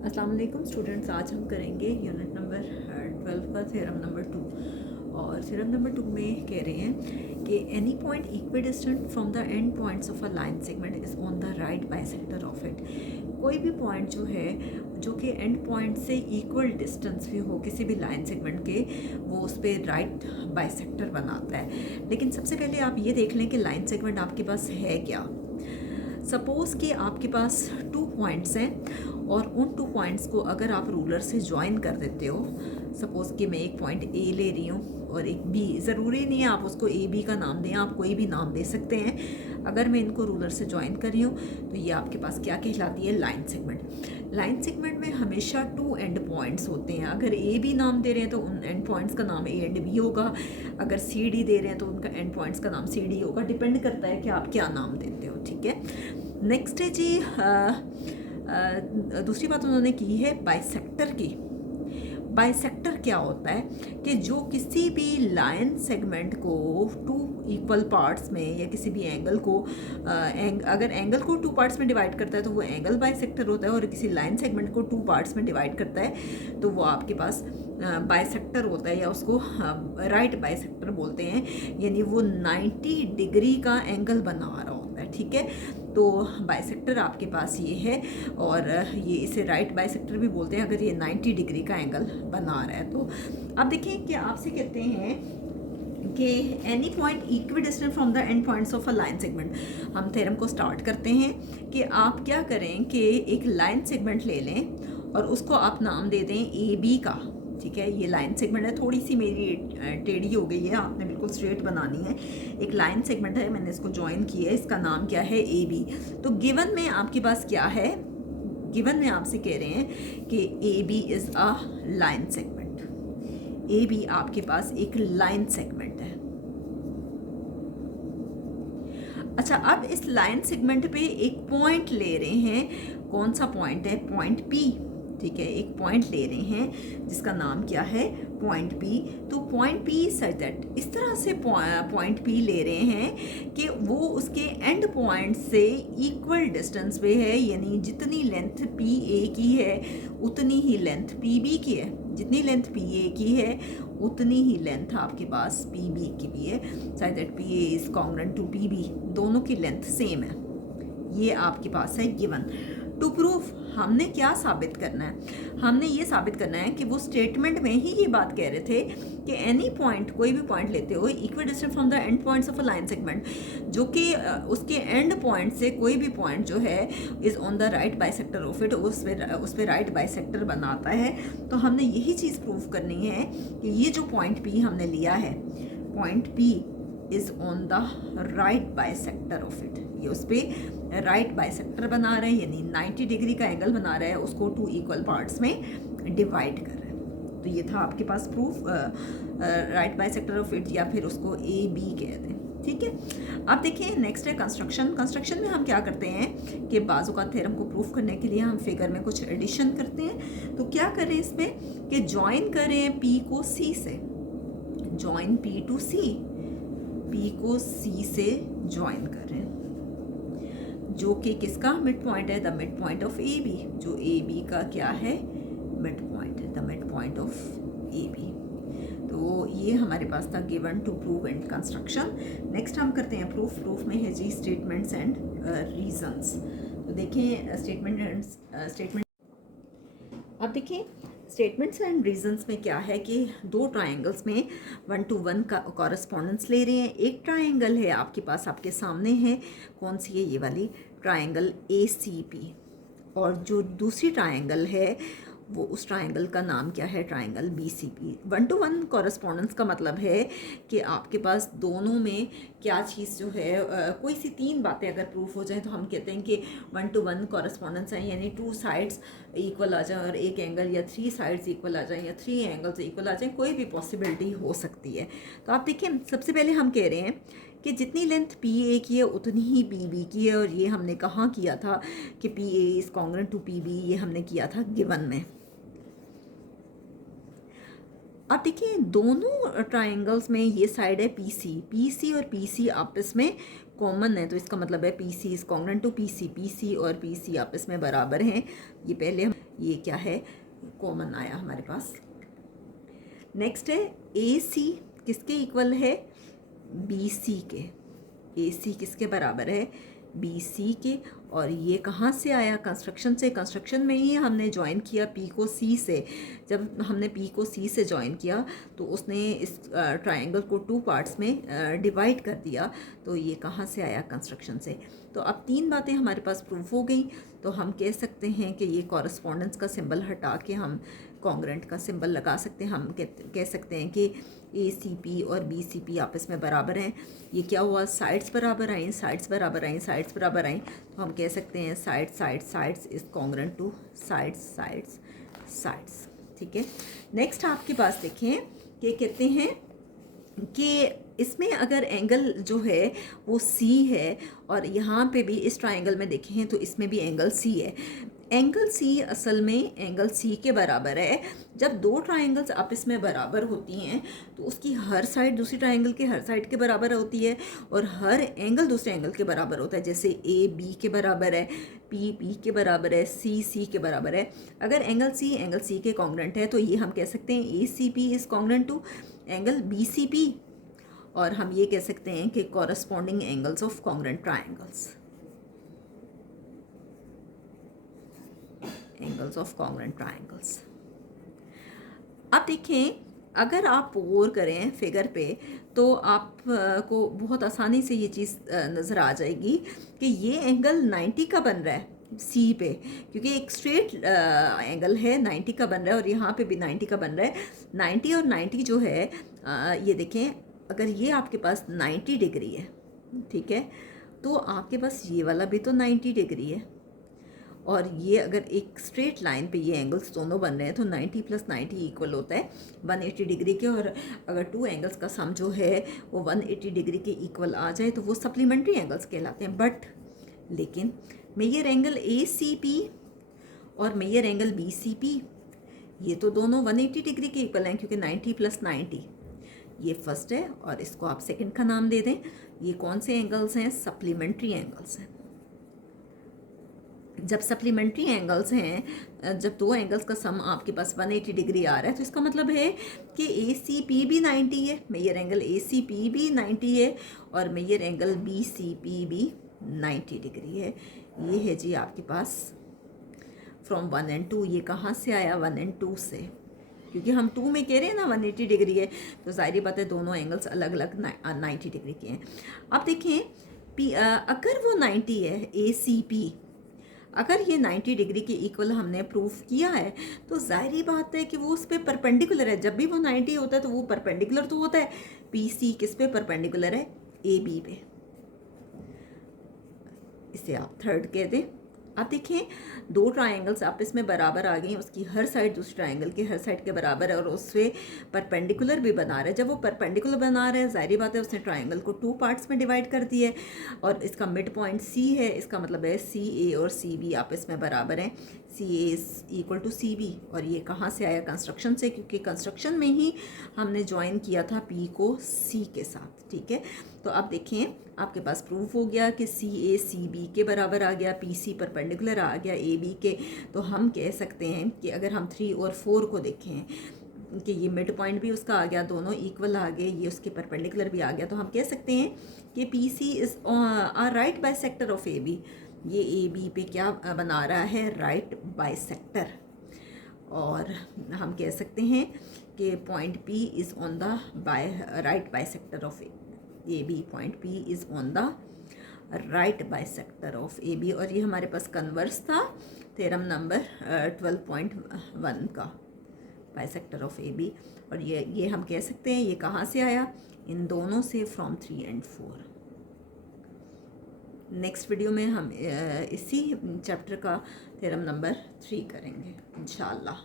अस्सलाम वालेकुम स्टूडेंट्स। आज हम करेंगे यूनिट नंबर 12 का थ्योरम नंबर 2। और थ्योरम नंबर 2 में कह रहे हैं कि any point equi distant from the end points of a line segment is on the right bisector of it. कोई भी पॉइंट जो है जो कि एंड पॉइंट से इक्वल डिस्टेंस भी हो किसी भी लाइन सेगमेंट के, वो उस पर राइट बाइसेक्टर बनाता है। लेकिन सबसे पहले आप ये देख लें कि लाइन सेगमेंट आपके पास है क्या। सपोज़ कि आपके पास 2 पॉइंट्स हैं और उन 2 पॉइंट्स को अगर आप रूलर से ज्वाइन कर देते हो, सपोज़ कि मैं एक पॉइंट ए ले रही हूँ और एक बी, ज़रूरी नहीं है आप उसको ए बी का नाम दें, आप कोई भी नाम दे सकते हैं। अगर मैं इनको रूलर से ज्वाइन कर रही हूँ तो ये आपके पास क्या कहलाती है, लाइन सेगमेंट। लाइन सेगमेंट में हमेशा 2 एंड पॉइंट्स होते हैं। अगर ए बी नाम दे रहे हैं तो उन एंड पॉइंट्स का नाम ए एंड बी होगा। अगर सी डी दे रहे हैं तो उनका एंड पॉइंट्स का नाम सी डी होगा। डिपेंड करता है कि आप क्या नाम देते हो, ठीक है। नेक्स्ट है जी, दूसरी बात उन्होंने की है बाइसेक्टर की। बाइसेक्टर क्या होता है कि जो किसी भी लाइन सेगमेंट को 2 इक्वल पार्ट्स में या किसी भी एंगल को अगर एंगल को 2 पार्ट्स में डिवाइड करता है तो वो एंगल बाइसेक्टर होता है, और किसी लाइन सेगमेंट को 2 पार्ट्स में डिवाइड करता है तो वो आपके पास बाइसेक्टर होता है, या उसको राइट बाइसेक्टर बोलते हैं। यानी वो 90 डिग्री का एंगल बना रहा होता है, ठीक है। तो बाइसेक्टर आपके पास ये है, और ये इसे राइट बाइसेक्टर भी बोलते हैं अगर ये 90 डिग्री का एंगल बना रहा है। तो अब देखिए कि आपसे कहते हैं कि any point equi distant from the end points of a line segment. हम थ्योरम को स्टार्ट करते हैं कि आप क्या करें कि एक लाइन सेगमेंट ले लें और उसको आप नाम दे दें ए बी का, ठीक है। ये लाइन सेगमेंट है, थोड़ी सी मेरी टेढ़ी हो गई है, आपने बिल्कुल स्ट्रेट बनानी है। एक लाइन सेगमेंट है, मैंने इसको ज्वाइन किया है, इसका नाम क्या है, ए बी। तो गिवन में आपके पास क्या है, गिवन में आपसे कह रहे हैं कि A B is a line segment. A B आपके पास एक लाइन सेगमेंट है। अच्छा, अब इस लाइन सेगमेंट पे एक पॉइंट ले रहे हैं। कौन सा पॉइंट है, पॉइंट पी, ठीक है। एक पॉइंट ले रहे हैं जिसका नाम क्या है, पॉइंट पी। तो पॉइंट पी सच दैट, इस तरह से पॉइंट पी ले रहे हैं कि वो उसके एंड पॉइंट से इक्वल डिस्टेंस पे है। यानी जितनी लेंथ पी ए की है उतनी ही लेंथ पी बी की है। जितनी लेंथ पी ए की है उतनी ही लेंथ आपके पास पी बी की भी है। Such that P A is congruent to P B, दोनों की लेंथ सेम है। ये आपके पास है गिवन। टू प्रूफ हमने क्या साबित करना है, हमने ये साबित करना है कि वो स्टेटमेंट में ही ये बात कह रहे थे कि एनी पॉइंट, कोई भी पॉइंट लेते हो equi distant from the end points of a line segment, जो कि उसके एंड पॉइंट से कोई भी पॉइंट जो है is on the right bisector of it, उस पर राइट बाइसेक्टर बनाता है। तो हमने यही चीज़ प्रूव करनी है कि ये जो पॉइंट पी हमने लिया है, point P is on the right bisector of it. ये उस पर राइट बाइसेक्टर बना रहे हैं, यानी 90 डिग्री का एंगल बना रहा है, उसको 2 इक्वल पार्ट्स में डिवाइड कर रहे हैं। तो ये था आपके पास proof, right bisector of it, या फिर उसको ए बी कहते हैं, ठीक है। अब देखिए नेक्स्ट है कंस्ट्रक्शन। कंस्ट्रक्शन में हम क्या करते हैं कि बाजू का थ्योरम को प्रूफ करने के लिए हम फिगर में कुछ एडिशन करते हैं। तो क्या करें इसमें कि ज्वाइन करें पी को सी से, join P to C, P को सी से ज्वाइन करें, जो कि किसका मिड पॉइंट है, the mid point of A B. जो ए बी का क्या है, मिड पॉइंट है, the mid point of A B. तो ये हमारे पास था given to prove and construction. Next हम करते हैं प्रूफ। प्रूफ में है जी स्टेटमेंट्स एंड रीजंस। तो देखिए स्टेटमेंट अब देखिए स्टेटमेंट्स एंड रीजंस में क्या है कि 2 ट्राइंगल्स में 1-to-1 का कॉरस्पॉन्डेंस ले रहे हैं। एक ट्राइंगल है आपके पास, आपके सामने है, कौन सी है, ये वाली ट्राइंगल ए सी पी। और जो दूसरी ट्राइंगल है वो, उस ट्राइंगल का नाम क्या है, triangle B C P. 1-to-1 correspondence का मतलब है कि आपके पास दोनों में क्या चीज़ जो है, कोई सी 3 बातें अगर प्रूफ हो जाए तो हम कहते हैं कि 1-to-1 कॉरस्पॉन्डेंस है। यानी 2 साइड्स इक्वल आ जाए और एक एंगल, या 3 साइड्स इक्वल आ जाए, या 3 एंगल्स इक्वल आ जाए, कोई भी पॉसिबिलिटी हो सकती है। तो आप देखिए सबसे पहले हम कह रहे हैं कि जितनी लेंथ पी ए की है उतनी ही पी बी की है। और ये हमने कहाँ किया था कि P A is congruent to P B, ये हमने किया था गिवन में। अब देखिए दोनों ट्राइंगल्स में ये साइड है पी सी, पी सी और पी सी आपस में कॉमन है, तो इसका मतलब है P C is congruent to P C, P C और पी सी आपस में बराबर हैं। ये पहले ये क्या है, कॉमन आया हमारे पास। नेक्स्ट है ए सी किसके इक्वल है, बी सी के। ए सी किसके बराबर है, बी सी के। और ये कहाँ से आया, कंस्ट्रक्शन से। कंस्ट्रक्शन में ही हमने ज्वाइन किया पी को सी से। जब हमने पी को सी से ज्वाइन किया तो उसने इस ट्रायंगल को 2 पार्ट्स में डिवाइड कर दिया। तो ये कहाँ से आया, कंस्ट्रक्शन से। तो अब 3 बातें हमारे पास प्रूफ हो गई। तो हम कह सकते हैं कि ये कॉरस्पॉन्डेंस का सिंबल हटा के हम कॉन्ग्रेंट का सिंबल लगा सकते हैं। हम कह सकते हैं कि ए सी पी और बी सी पी आपस में बराबर हैं। ये क्या हुआ, साइड्स बराबर आई, साइड्स बराबर आई, साइड्स बराबर आई। तो हम कह सकते हैं sides is congruent two sides. ठीक है। नेक्स्ट आपके पास देखें कि कहते हैं कि इसमें अगर एंगल जो है वो सी है, और यहाँ पे भी इस ट्रायंगल में देखें तो इसमें भी एंगल सी है। एंगल सी असल में एंगल सी के बराबर है। जब 2 ट्रायंगल्स आपस में बराबर होती हैं तो उसकी हर साइड दूसरी ट्रायंगल के हर साइड के बराबर होती है, और हर एंगल दूसरे एंगल के बराबर होता है। जैसे ए बी के बराबर है, पी पी के बराबर है, सी सी के बराबर है। अगर एंगल सी के कॉन्ग्रेंट है तो ये हम कह सकते हैं A C P is congruent to angle B C P. और हम ये कह सकते हैं कि corresponding angles of congruent triangles, angles of congruent triangles. अब देखें, अगर आप पोर करें फिगर पे तो आप को बहुत आसानी से ये चीज़ नज़र आ जाएगी कि ये एंगल 90 का बन रहा है सी पे, क्योंकि एक स्ट्रेट एंगल है 90 का बन रहा है, और यहाँ पे भी 90 का बन रहा है। 90 और 90 जो है ये देखें, अगर ये आपके पास 90 डिग्री है, ठीक है, तो आपके पास ये वाला भी तो 90 डिग्री है। और ये अगर एक स्ट्रेट लाइन पे ये एंगल्स दोनों बन रहे हैं तो 90 + 90 इक्वल होता है 180 डिग्री के। और अगर 2 एंगल्स का सम जो है वो 180 डिग्री के इक्वल आ जाए तो वो सप्लीमेंट्री एंगल्स कहलाते हैं। बट लेकिन major angle A C P और major angle B C P ये तो दोनों 180 डिग्री के इक्वल हैं, क्योंकि 90 + 90 ये फर्स्ट है और इसको आप सेकंड का नाम दे दें। ये कौन से एंगल्स हैं, सप्लीमेंट्री एंगल्स हैं। जब सप्लीमेंट्री एंगल्स हैं, जब 2 एंगल्स का सम आपके पास 180 डिग्री आ रहा है, तो इसका मतलब है कि ए सी पी भी 90 है, measure angle A C P भी 90 है, और major angle B C P भी 90 डिग्री है। ये है जी आपके पास फ्रॉम 1 and 2। ये कहाँ से आया, 1 and 2 से, क्योंकि हम 2 में कह रहे हैं ना 180 डिग्री है, तो ज़ाहिर बात है दोनों एंगल्स अलग अलग 90 डिग्री के हैं। अब देखें अगर वो 90 है ए सी पी, अगर ये 90 डिग्री के इक्वल हमने प्रूफ किया है, तो ज़ाहिर बात है कि वो उस पर परपेंडिकुलर है। जब भी वो 90 होता है तो वो परपेंडिकुलर तो होता है। पी सी किस पे परपेंडिकुलर है, ए बी पे। इसे आप थर्ड कह दें। अब देखें, 2 ट्रायंगल्स आपस में बराबर आ गई, उसकी हर साइड दूसरी ट्रायंगल के हर साइड के बराबर है, और उससे परपेंडिकुलर भी बना रहा है। जब वो परपेंडिकुलर बना रहा है, जाहिर बात है उसने ट्रायंगल को 2 पार्ट्स में डिवाइड कर दिया है, और इसका मिड पॉइंट सी है। इसका मतलब है सी ए और सी बी आपस में बराबर हैं, C A is equal to C B. और ये कहाँ से आया, कंस्ट्रक्शन से, क्योंकि कंस्ट्रक्शन में ही हमने ज्वाइन किया था पी को सी के साथ। ठीक है, तो अब देखें आपके पास प्रूफ हो गया कि सी ए सी बी के बराबर आ गया, पी सी परपेंडिकुलर आ गया ए बी के। तो हम कह सकते हैं कि अगर हम 3 और 4 को देखें कि ये मिड पॉइंट भी उसका आ गया, दोनों इक्वल आ गए, ये उसके परपेंडिकुलर भी आ गया, तो हम कह सकते हैं कि P C is a right bisector of A B. ये ए बी पे क्या बना रहा है, राइट बाइसेक्टर। और हम कह सकते हैं कि point P is on the right bisector of A B. Point P is on the right bisector of A B. और ये हमारे पास कन्वर्स था थ्योरम नंबर 12.1 का, बाइसेक्टर ऑफ ए बी। और ये हम कह सकते हैं ये कहाँ से आया, इन दोनों से, फ्रॉम 3 and 4। नेक्स्ट वीडियो में हम इसी चैप्टर का थ्योरम नंबर 3 करेंगे इंशाअल्लाह।